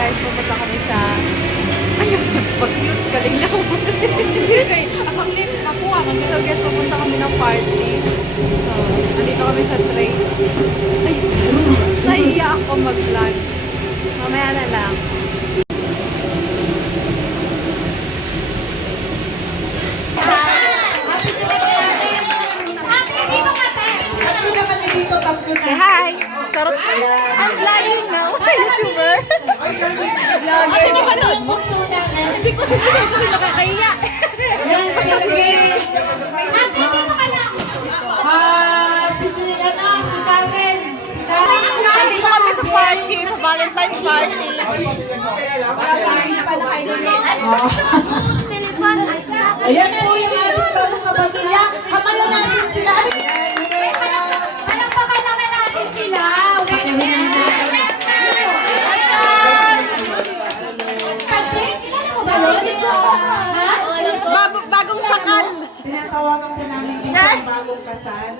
guys, pupunta kami sa... Ay, pag-cute, galing na ako. Akong lips na po ako. So guys, pupunta kami ng party. So, andito kami sa train. Ay, nahiya ako mag-vlog. Mamaya na lang. Say hi! Charot! I'm vlogging now! YouTuber! Vlogger! Ano napanood mo? Hindi ko susunod kasi nakakahiya! Si Karen! Nandito kami sa party, sa Valentine's party. Ayan po yung ating bagong kapamilya. Kamayo natin sila. Palakpakan naman natin sila. Bagong sakal! Tinatawagan po namin dito ang bagong kasal.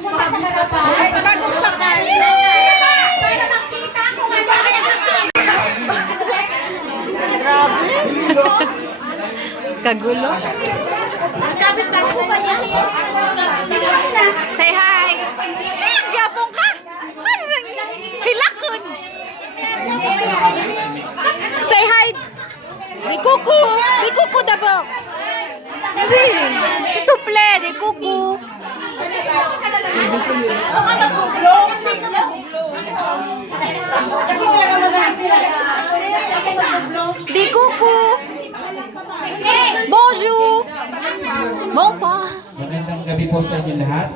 Bagong sakal! Para makita kung ano Grabe! Kagulo. Say hi! Gyapong ka! Ano nang hilakon? Say hi! Di kuku! Di kuku dabo! Hindi! Si Tuple! Di kuku! Di kuku! Bonjour! Bonsoir! Magandang gabi po sa inyo lahat.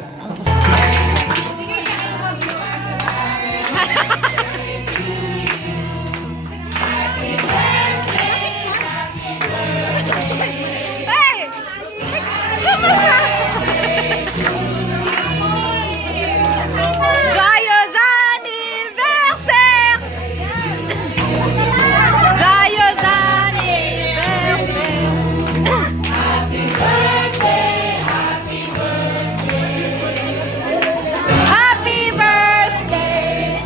Hey! Kumusta? Joyeux anniversaire! Joyeux anniversaire! Happy birthday!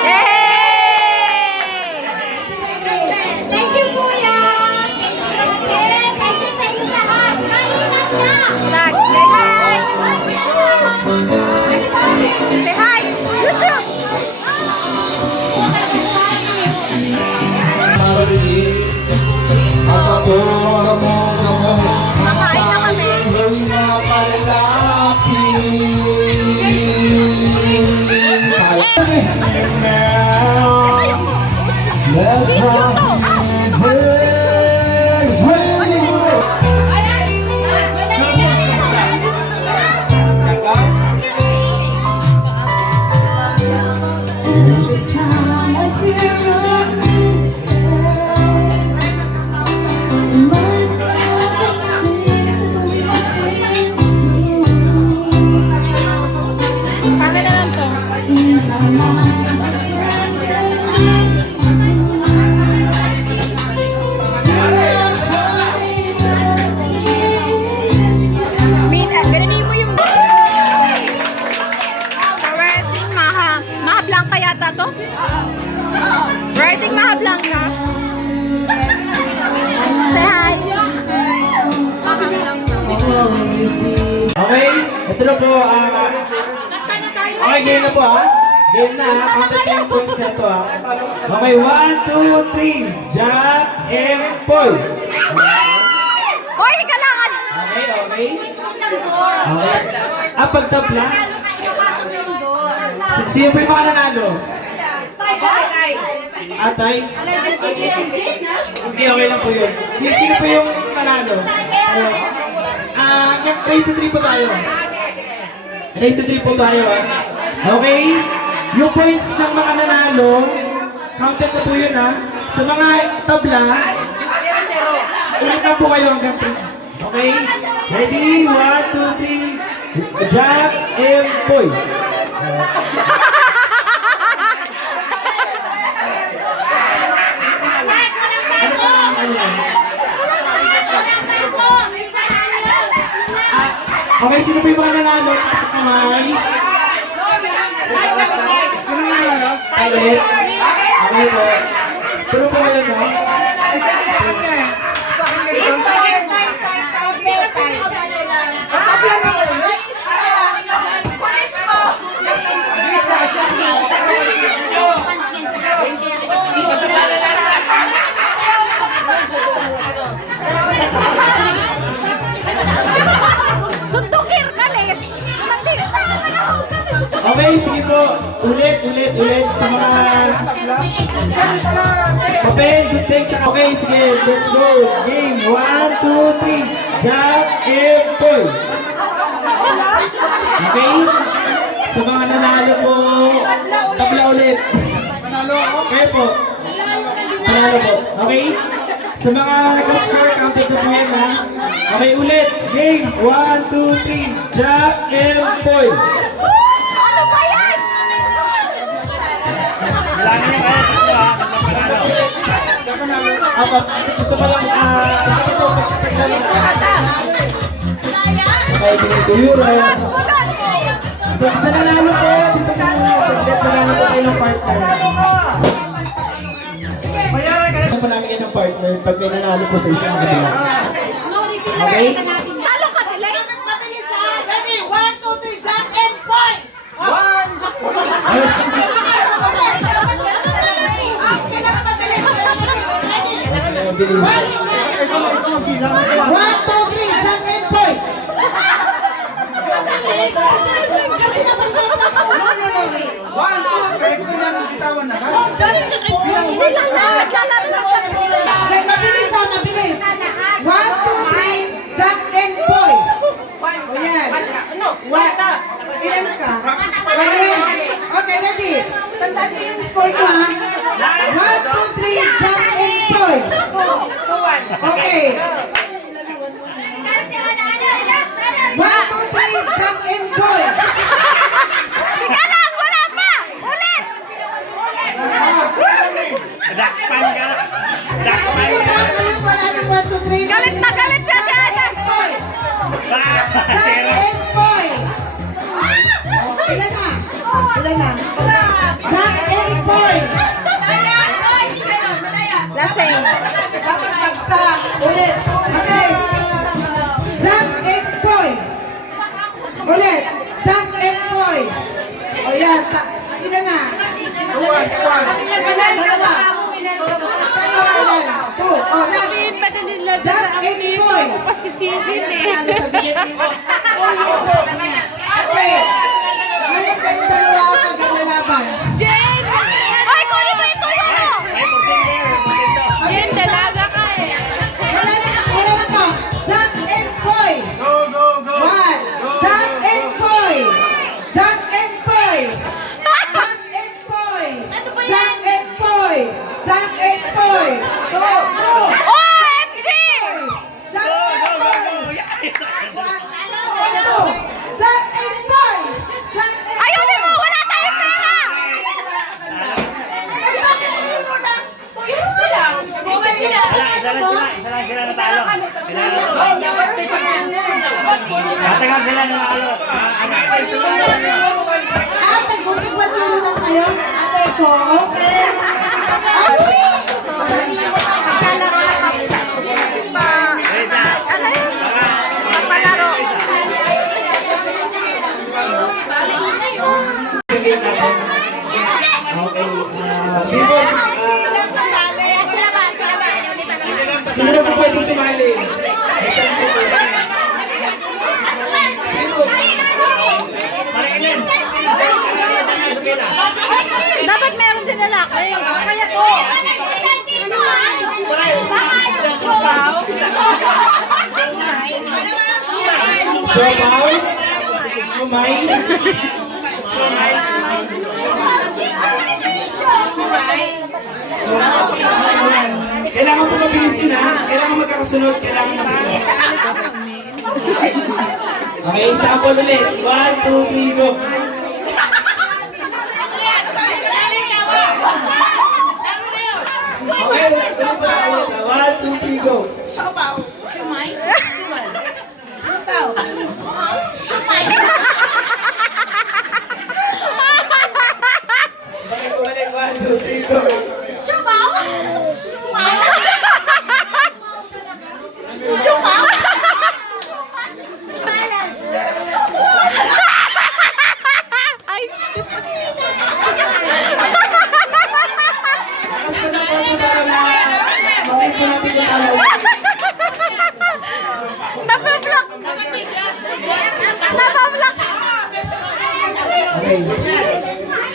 Yay! Thank you, Kuya. Thank you sa inyo lahat. Maingat na. Vlog, say hi! Say hi! YouTube! Kakain na kami. Video to! Kami na lang to. Ganun mo yung... Rating Maha Blanca yata to? Rating Maha Blanca. Say hi! Okay, ito na po. Okay, game na po ha. Game na ha. Counter 10 points na to ha. Okay, 1, 2, 3. Jack and Paul. Hoy, kailangan! Okay, okay. Okay. Pagtabla. Sino po yung mga nanalo? Atay? Sige, okay lang po yun. Sino po yung nanalo? Race to 3 po tayo. Race to 3 po tayo. Okay? Yung points ng mga nanalo, counted na po yun ha. Sa mga tabla, ulit na po kayo hanggang 3. Okay? Ready? 1, 2, 3. Jack and Boy. Okay, sino po yung mga nanalo? Taas ang kamay. Sino yung nanalo? Ulit. Okay po. Pero po kayo no? Sundukir ka, Les! Nandito sa akin ako! Okay, sige po. Ulit sa mga papel, good take, tsaka okay, sige, let's go. Game, 1, 2, 3. Jack and Paul. Okay? Sa mga nanalo po, tabla ulit. Okay po. Panalo po. Okay? Sa mga nag-score, counted ko po yan ha. Okay, ulit. Game, 1, 2, 3. Jack and Paul. Ano ba yan? Tapos, gusto pa lang, gusto ko po, okay, ganito euro. Sa nanalo po, dito po muna, saglit, nanalo po kayo ng partner. Ano po namin yan ng partner pag may nanalo po sa isang kabila. Okay? Talo ka, Dilay! Ready? 1, 2, 3, jump and point! Kailangan mabilis. Ready? Mabilis. 1, 2, 3, jump and point! Kasi naman Sila na! Okay, mabilis ha, mabilis. 1, 2, 3, jump and point. O yan. Ilan ka? Okay, ready? Tandaan niyo yung score ko ha. 1, 2, 3, jump and point. Okay. 1, 2, 3, jump and point. Teka lang! Wala pa! Ulit! Mabilis ha, ngayon wala na 1, 2, 3. Galit na galit si Ate Ana! Point. Jump and point. Oh, ilan na? Ilan na? Jump and point. Lasing! Dapat bagsak. Ulit. Mabilis. Jump and point. Ulit. Jump and point. O yan. Ilan na? Ilan na score? Dalawa. Sa'yo ilan? 2. O, last. Jump and point. Ayan, panalo sa BNP mo. Okay. Ngayon kayong dalawa ang maglalaban. Ay, kunin mo ito yun! Jen, dalaga ka eh! Wala na to. Jump and point. One. Jump and point. Jump and point. Jump and point. Jump and point. Jump and point. OMG! Jump and point. One, two. Jump and point. Jump and Ayusin mo! Wala tayong pera! Ay, bakit tuyo lang? Tuyo lang. Isa lang sila natalo. Matagal sila natalo. Ate, gutigwan nyo lang kayo. Ate ko, okay. Ano yun? Magpalaro. Okay. Sino na po pwede sumali? Dapat meron din lalaki. Kaya to. Siopaw? Umay? Kailangan po mabilis yun ha. Kailangan magkakasunod. Kailangan mabilis. Okay, sample ulit. 1, 2, 3, go. Okay, sunod po tayo. 1, 2, 3, go. Okay.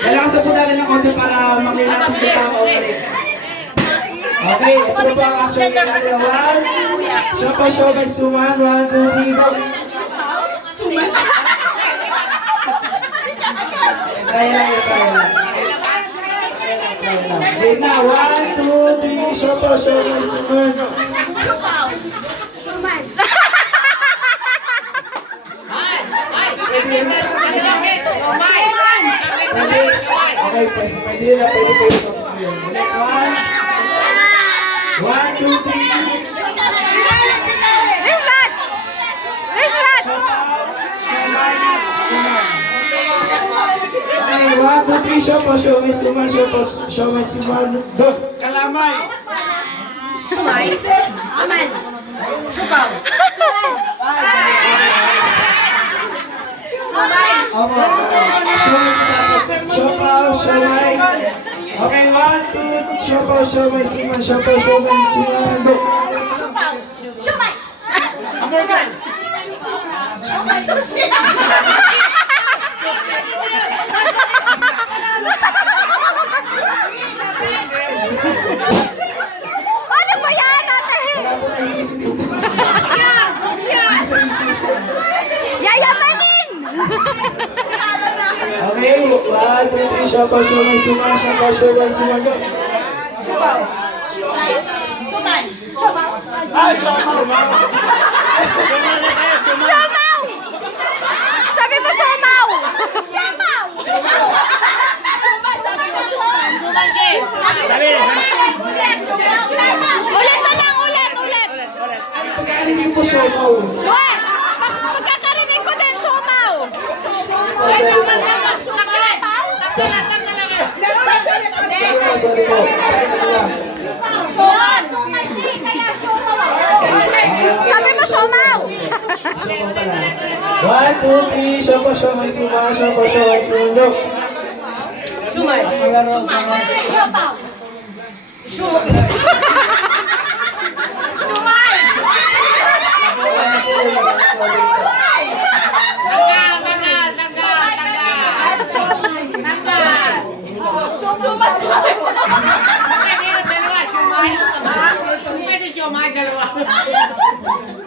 Lalakasan po natin ng konti para makilala natin yung tama ulit. Okay, ito na po ang action natin. One, Siopaw Siomai Suman. 1, 2, 3, go! Try lang. Wait na, 1, 2, 3, Siopaw Siomai Suman. Okay, pwede na, pwede kayo sasabihin. One, two, three. Okay, 1, 2, 3, Siopaw Siomai Suman, Siopaw Siomai Suman. Go! Kalamay. Opo. Siopaw Siomai. Okay, 1, 2, Siopaw Siomai Suman, Siopaw Siomai Suman. Go! Hamburger. Ano ba yan, ate? Wala po tayo sisipin. Yayamanin! Okay, 1, 2, 3, Siopaw Siomai Suman, Siopaw Siomai Suman. Go! Siopaw! Sabi mo siopaw! Siopaw! Ulit na lang, ulit! Pagkakarinig po siopaw. Uy! Pagkakarinig ko din, siopaw! Sorry po. Sabi mo siopaw! 1, 2, 3, Siopaw Siomai Suman, Siopaw Siomai Suman. Go! Siopaw!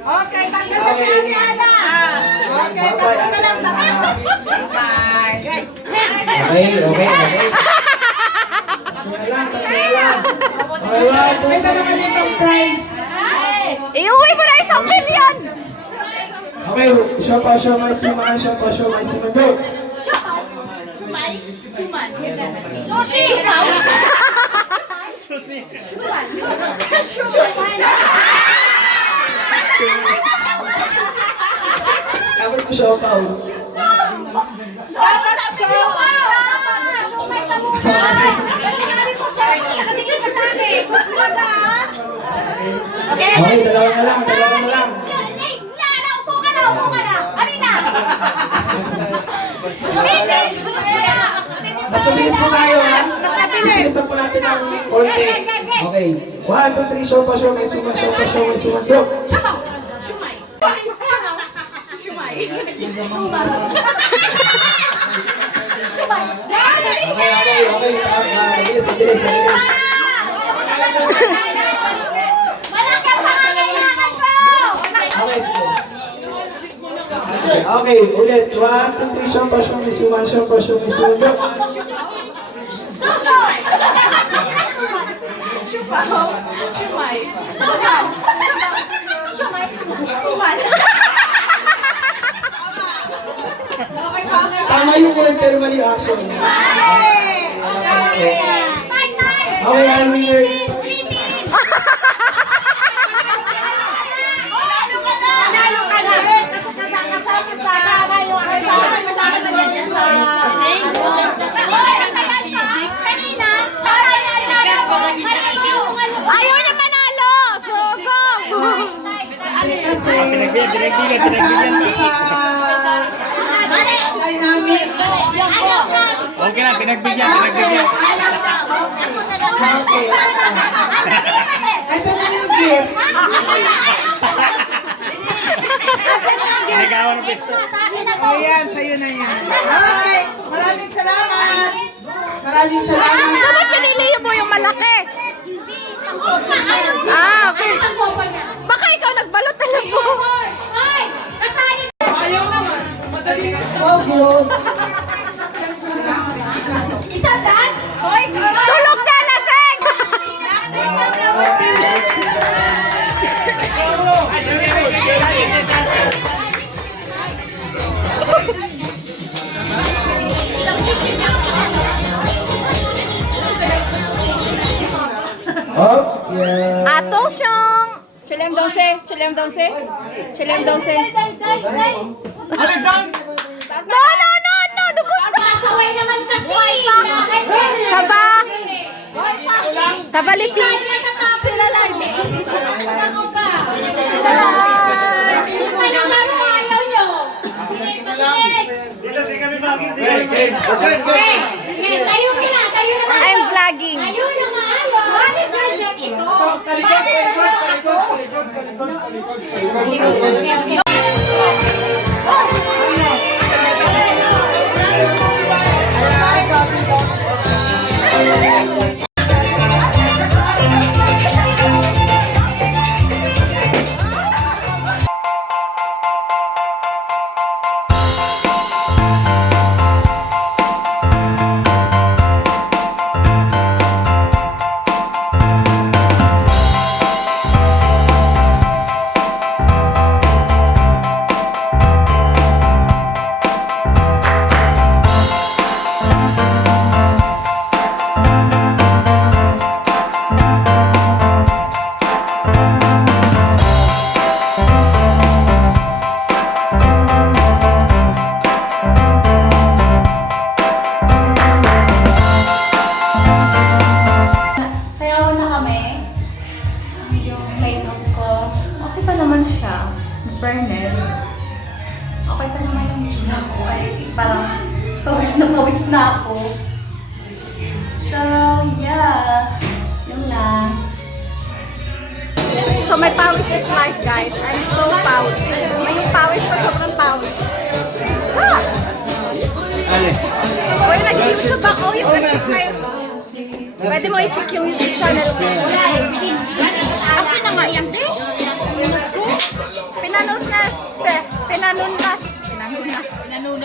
Okay, tanggal na si Ate Ana. Okay, tatlo na lang, tatlo. Bye. Okay. May dala kami pang prize. Iuwi mo na 1,000,000! Okay, Siopaw Siomai Suman, Siopaw Siomai Suman. Go! Susi! Dapat ko siopaw. Dapat siopaw! Siopaw ka muna! Kasi sinabi mo siopaw, nakatingin ka sa akin! Okay, dalawa na lang. Lara, upo ka na! Halika! Mas mabilis po tayo, ha? Mas mabilis po natin ng konti. Okay. 1, 2, 3, Siopaw Siomai Suman, Siopaw Siomai Suman. Go! Siopaw! Okay. Mabilis. Wala kang pangangailangan ko! Okay, ulit. 1, 2, 3, Siopaw Siomai Suman, Siopaw Siomai Suman. Go! Suso! Tama yung word pero mali action. Okay, I'm winner. Ayaw niya manalo! Sugong! Pinagbigyan. Dynamic. Okay na, pinagbigyan. Ito na yung gift. Nagawa ng pista. Sa akin na to. Ayan, sa'yo na yan. Okay, maraming salamat. Maraming salamat. Dapat pinili mo yung malaki. Hindi. Ah, okay. Ang bobo niya. Baka ikaw nagbalot alam mo. Hoy! Kasali isa dad? Hoy! Tulog na laseng! Up, yeah. Attention! Chilem danse, chilem danse, chilem danse. Alin, dance! No, no, no, no! Lubos na! Pasaway naman kasi. Saba! Saba lipi! Sila lang. Ano ka? Ano laro ayaw nyo? Hindi kami makikita. Tayo na, tayo na. I'm vlogging. Tayo na maayo. Sayawan na kami. Yung makeup ko. Okay pa naman siya. In fairness. Okay pa naman yung itsura ko. Ay, parang pawis na ako. So, yeah. Yun lang. So, my pawis is nice, guys. I'm so proud. May yung pawis ko, sobrang pawis. Ah! Uy, nag-YouTube ako. Yung nag-check pwede mo i-check yung YouTube channel ko. Akin na nga yan, din. Pinunas ko.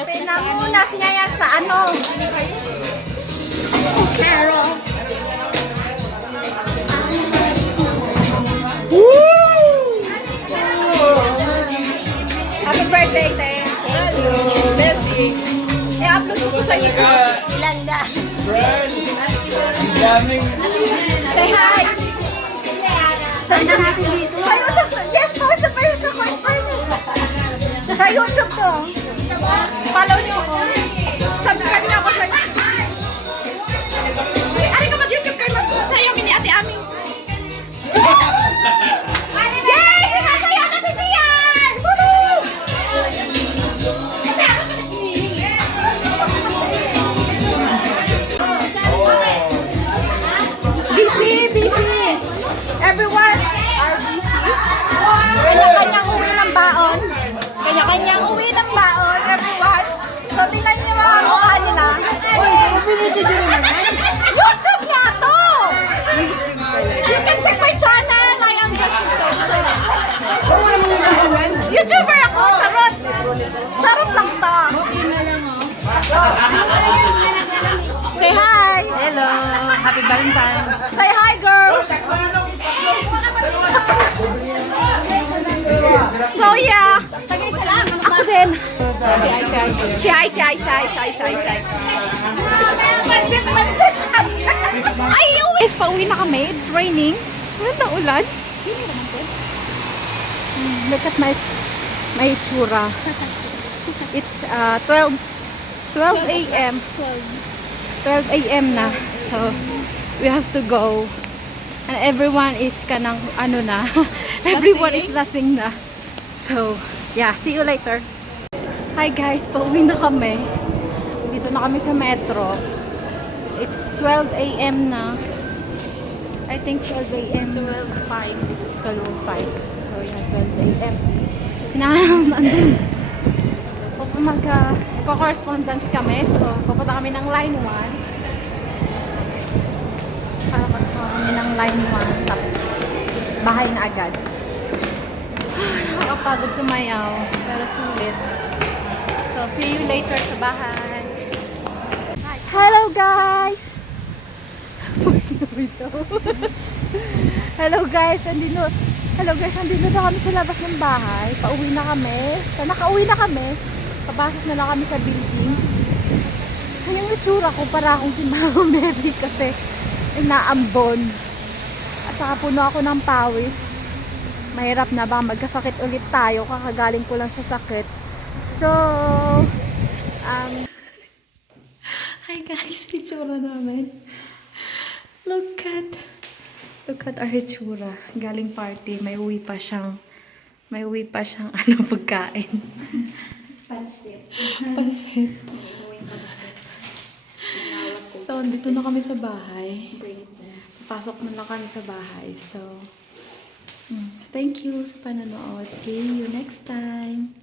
Pinanunas niya yan sa ano. Carol. Happy birthday, te. Thank you. Blessing. I-upload ko sa YouTube. Ilan na? Daming. Say hi. Sa YouTube. Sa YouTube. Yes, post the person ko. Sa YouTube to. Follow niyo ako. Subscribe niyo ako sa YouTube. Ari ka mag-YouTube kayo. Sa'yo, mini ate Ami. Yay! Sumasayaw na si Dian! Woohoo! Busy! Everyone are busy. Kanya-kanyang uwi ng baon. Kanya-kanyang uwi ng baon, everyone. So, tingnan niyo yung mga mukha nila. Uy, pinitid yun naman. YouTube nga to! You can check my channel. I am just Oo naman yung kahawan. YouTuber ako, charot! Charot lang to. Say hi! Hello, happy Valentine's. Say hi, girl! So yeah, ako din. Si Ai. Pansit. Ay, pauwi na kami. It's raining. Ganda ulan. Look at my itsura. It's 12 a.m. 12 a.m. na. So, we have to go. And everyone is kanang ano na. Everyone is lasing na. So, yeah. See you later. Hi guys, pauwi na kami. Dito na kami sa metro. It's 12 a.m. na. I think 12 a.m. 12:05. So, yeah, 12 a.m. andun. Mag-correspondence kami. So, pupunta kami ng line 1. Para kami ng line 1. Tapos, bahay na agad. Nakakapagod sumayaw. Pero sulit. So, see you later sa bahay. Hello guys! Hello guys! Hello guys, andito na kami sa labas ng bahay. Pauwi na kami. Nakauwi na kami. Papasok na lang kami sa building. Yung itsura ko para akong si Mama Mary kasi inaambon. At saka puno ako ng pawis. Mahirap na ba magkasakit ulit tayo. Kakagaling ko lang sa sakit. So, hi guys, itsura namin. Look at our itsura. Galing party, may uwi pa siyang pagkain. Pansit. So, dito na kami sa bahay. Pasok na lang kami sa bahay. So, thank you sa panonood. See you next time.